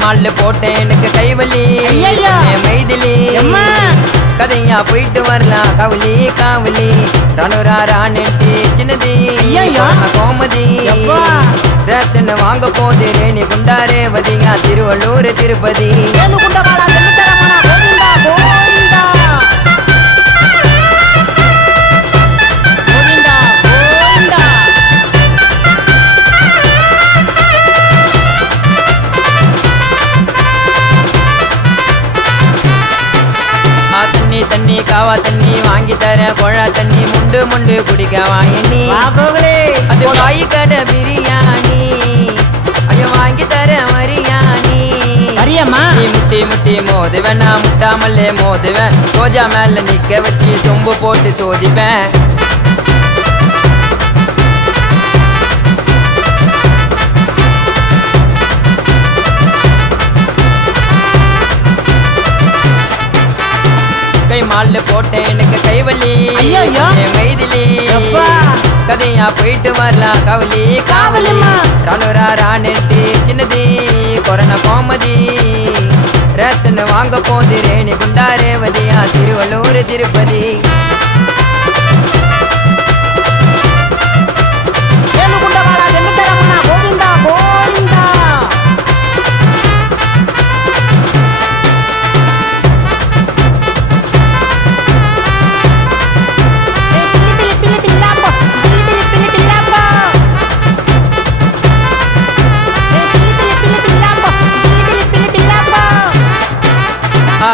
மால்ல போட்டேன் எனக்கு கைவலி மைதிலி கதையா போயிட்டு வரலாம் கவலி காவலி ராணுரா ராணி சின்னதி கோமதி ரேஷன் வாங்க போது ரேணி குண்டாரே வதியா திருவள்ளூர் திருப்பதி தண்ணி காவா தண்ணி வாங்கி தர கொழா தண்ணி முண்டு முண்டு குடிக்க வாங்கி அது வாய் கடை பிரியாணி ஐயோ வாங்கி தர மரியாணி முட்டி முட்டி மோதுவேன் நான் முட்டாமல்லே மோதுவேன் சோஜா மேல நிக்க வச்சு சொம்பு போட்டு சோதிப்பேன் மால்ல போட்டேன் எனக்கு கைவலி மைதிலி கதையா போயிட்டு வரலாம் கவலி காவலி ராணுரா ராணி சின்னதி கொரோனா கோமதி ரேஷன் வாங்க போது ரேணி குண்டாரே வதியா திருவள்ளூர் திருப்பதி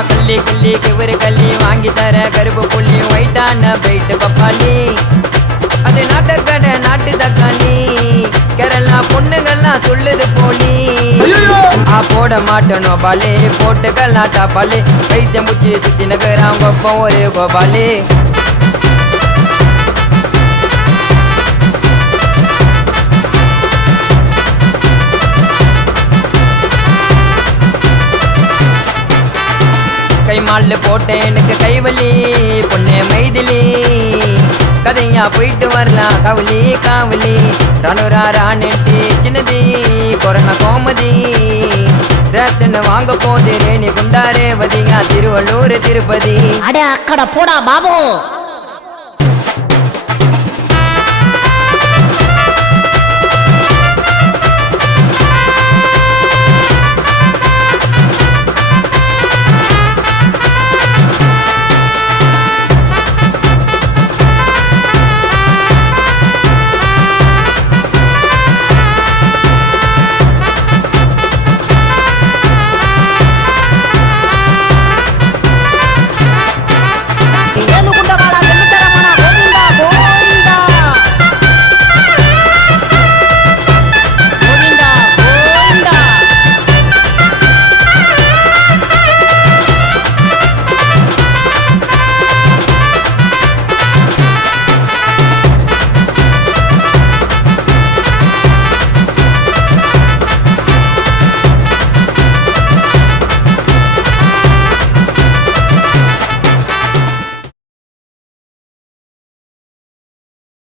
கல்லி கல்லி கிவரு கல்லி வாங்கி தர கருப்பு புள்ளி ஒயிட்டான போயிட்டு பப்பாளி அது நாட்டக்கடை நாட்டு தக்காளி கேரளா பொண்ணுங்கள்லாம் சொல்லுது போலி போட மாட்டணும் பாலே போட்டுக்கலாம் டாப்பாலே வைத்தியம் முச்சி சுத்தி நகராம் கொப்பம் ஒரு கோபாலே கை மால்ல போட்டேன் எனக்கு கைவலி பொண்ணே மைதிலி கதையா போயிட்டு வரலாம் கவலி காவலி ராணுரா ராணி சின்னதி கொரோனா கோமதி ரேஷன் வாங்க போது ரேணி குண்டாரே வதியா திருவள்ளூர் திருப்பதி அட அக்கட போடா பாபு.